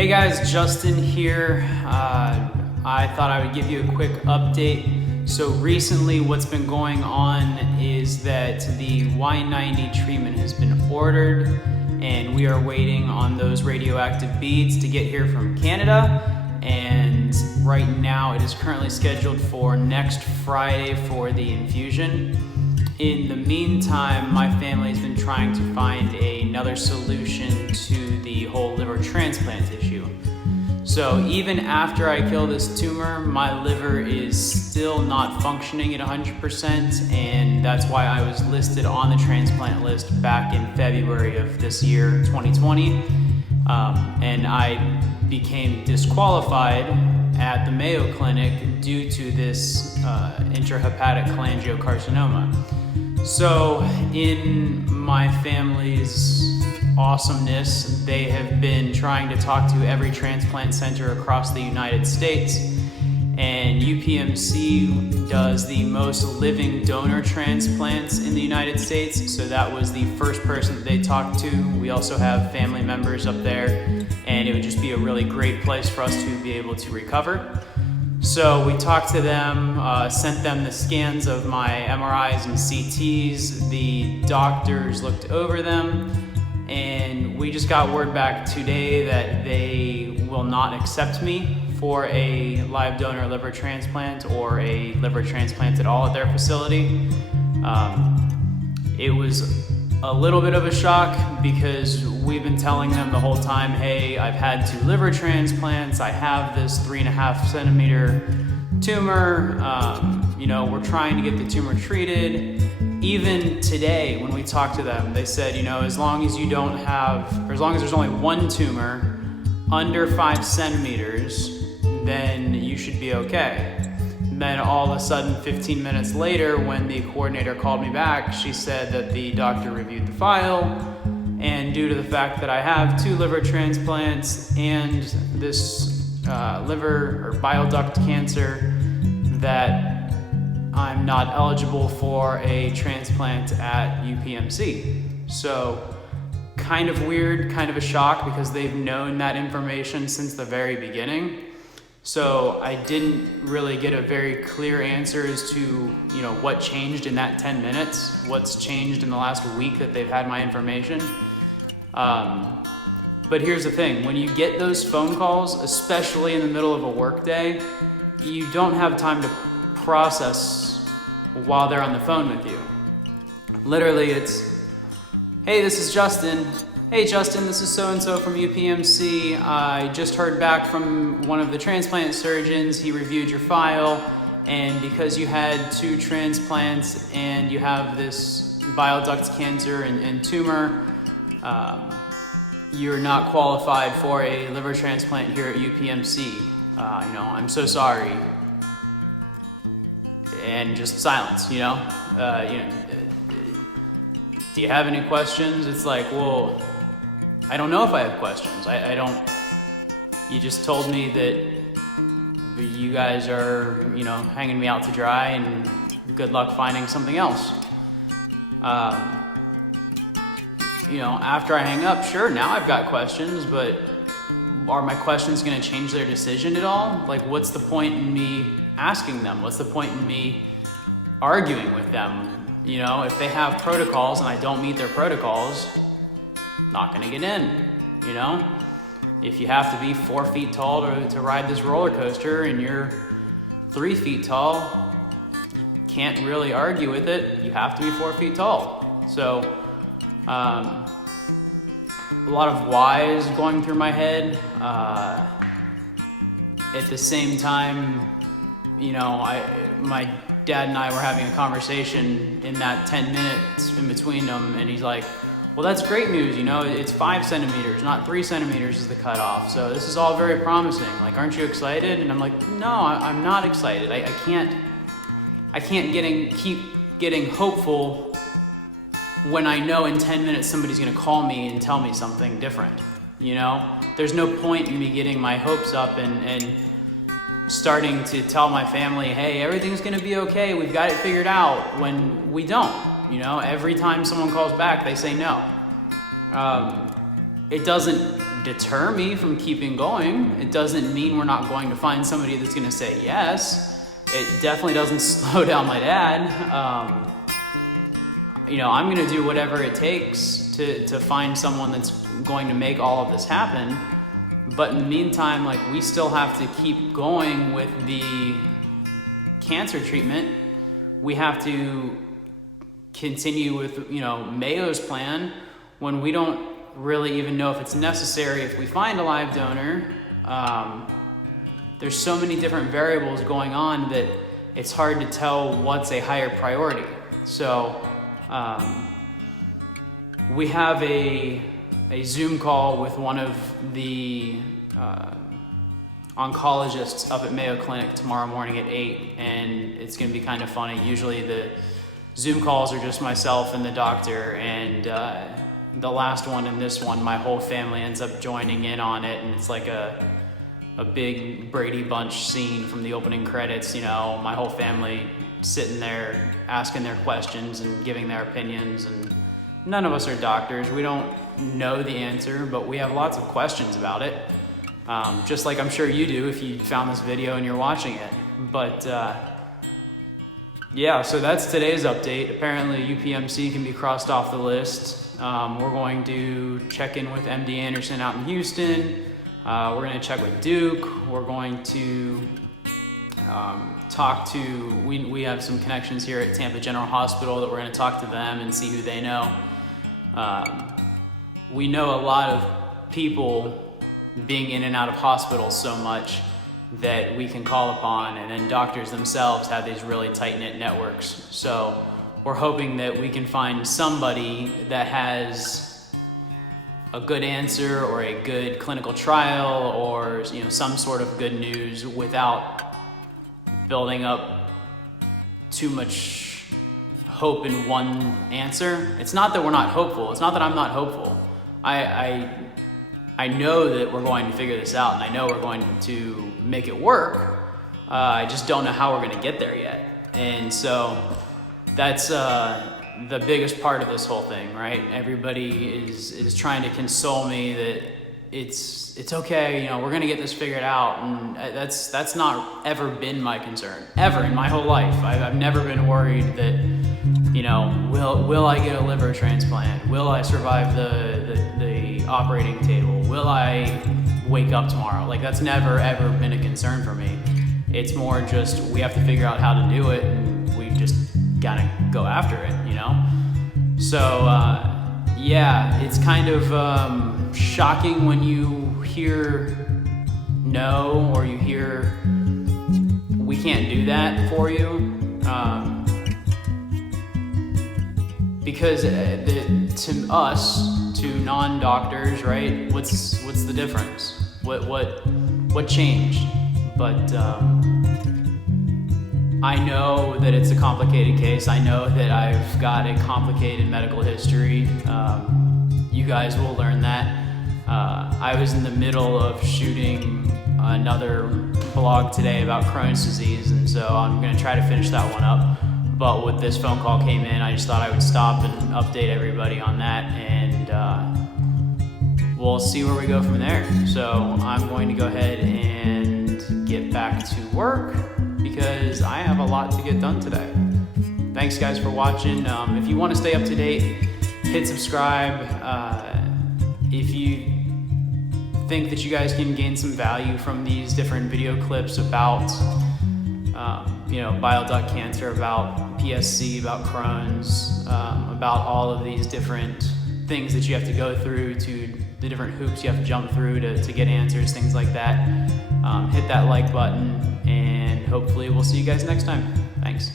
Hey guys, Justin here. I thought I would give you a quick update. So recently what's been going on is that the Y90 treatment has been ordered and we are waiting on those radioactive beads to get here from Canada. And right now it is currently scheduled for next Friday for the infusion. In the meantime, my family has been trying to find another solution to the whole liver transplant issue. So even after I kill this tumor, my liver is still not functioning at 100%, and that's why I was listed on the transplant list back in February of this year, 2020, and I became disqualified at the Mayo Clinic due to this intrahepatic cholangiocarcinoma. So in my family's awesomeness, they have been trying to talk to every transplant center across the United States, and UPMC does the most living donor transplants in the United States, so that was the first person that they talked to. We also have family members up there, and it would just be a really great place for us to be able to recover. So we talked to them, sent them the scans of my MRIs and CTs. The doctors looked over them, and we just got word back today that they will not accept me for a live donor liver transplant or a liver transplant at all at their facility. It was a little bit of a shock because we've been telling them the whole time, hey, I've had 2 liver transplants, I have this 3.5 centimeter tumor, we're trying to get the tumor treated. Even today, when we talked to them, they said, as long as there's only 1 tumor under 5 centimeters, then you should be okay. Then all of a sudden, 15 minutes later, when the coordinator called me back, she said that the doctor reviewed the file, and due to the fact that I have 2 liver transplants and this liver or bile duct cancer, that I'm not eligible for a transplant at UPMC. So kind of weird, kind of a shock, because they've known that information since the very beginning. So I didn't really get a very clear answer as to, what changed in that 10 minutes, what's changed in the last week that they've had my information. But here's the thing, when you get those phone calls, especially in the middle of a work day, you don't have time to process while they're on the phone with you. Literally, it's, hey, this is Justin. Hey Justin, this is so-and-so from UPMC. I just heard back from one of the transplant surgeons. He reviewed your file, and because you had 2 transplants and you have this bile duct cancer and tumor, you're not qualified for a liver transplant here at UPMC. I'm so sorry. And just silence, do you have any questions? It's like, well, I don't know if I have questions. I don't, you just told me that you guys are, hanging me out to dry, and good luck finding something else. After I hang up, sure, now I've got questions, but are my questions gonna change their decision at all? Like, what's the point in me asking them? What's the point in me arguing with them? If they have protocols and I don't meet their protocols, not gonna get in, If you have to be 4 feet tall to ride this roller coaster and you're 3 feet tall, you can't really argue with it. You have to be 4 feet tall. So, a lot of whys going through my head. At the same time, my dad and I were having a conversation in that 10 minutes in between them, and he's like, well, that's great news, it's 5 centimeters, not 3 centimeters is the cutoff. So this is all very promising. Like, aren't you excited? And I'm like, no, I'm not excited. I can't keep getting hopeful when I know in 10 minutes somebody's gonna call me and tell me something different, There's no point in me getting my hopes up and starting to tell my family, hey, everything's gonna be okay, we've got it figured out, when we don't. Every time someone calls back, they say no. It doesn't deter me from keeping going. It doesn't mean we're not going to find somebody that's going to say yes. It definitely doesn't slow down my dad. I'm going to do whatever it takes to find someone that's going to make all of this happen. But in the meantime, we still have to keep going with the cancer treatment. We have to continue with, Mayo's plan when we don't really even know if it's necessary if we find a live donor. There's so many different variables going on that it's hard to tell what's a higher priority. So we have a Zoom call with one of the oncologists up at Mayo Clinic tomorrow morning at 8, and it's going to be kind of funny. Usually the Zoom calls are just myself and the doctor, and the last one and this one, my whole family ends up joining in on it, and it's like a big Brady Bunch scene from the opening credits. My whole family sitting there asking their questions and giving their opinions, and none of us are doctors. We don't know the answer, but we have lots of questions about it. Just like I'm sure you do if you found this video and you're watching it. But yeah, so that's today's update. Apparently UPMC can be crossed off the list. We're going to check in with MD Anderson out in Houston. We're going to check with Duke. We're going to talk to, we have some connections here at Tampa General Hospital that we're going to talk to them and see who they know. We know a lot of people being in and out of hospitals so much that we can call upon, and then doctors themselves have these really tight-knit networks. So we're hoping that we can find somebody that has a good answer or a good clinical trial or some sort of good news without building up too much hope in one answer. It's not that we're not hopeful. It's not that I'm not hopeful. I know that we're going to figure this out, and I know we're going to make it work. I just don't know how we're going to get there yet. And so that's the biggest part of this whole thing, right? Everybody is trying to console me that it's okay, we're going to get this figured out. And that's not ever been my concern, ever in my whole life. I've never been worried that, will I get a liver transplant? Will I survive the operating table? Will I wake up tomorrow? That's never ever been a concern for me. It's more just we have to figure out how to do it, and we just gotta go after it, So yeah, it's kind of shocking when you hear no, or you hear we can't do that for you. Because to us, to non-doctors, right? What's the difference? What changed? But I know that it's a complicated case. I know that I've got a complicated medical history. You guys will learn that. I was in the middle of shooting another blog today about Crohn's disease, and so I'm going to try to finish that one up. But with this phone call came in, I just thought I would stop and update everybody on that, and we'll see where we go from there. So I'm going to go ahead and get back to work because I have a lot to get done today. Thanks guys for watching. If you want to stay up to date, hit subscribe. If you think that you guys can gain some value from these different video clips about bile duct cancer, about PSC, about Crohn's, about all of these different things that you have to go through, to the different hoops you have to jump through to get answers, things like that. Hit that like button, and hopefully we'll see you guys next time. Thanks.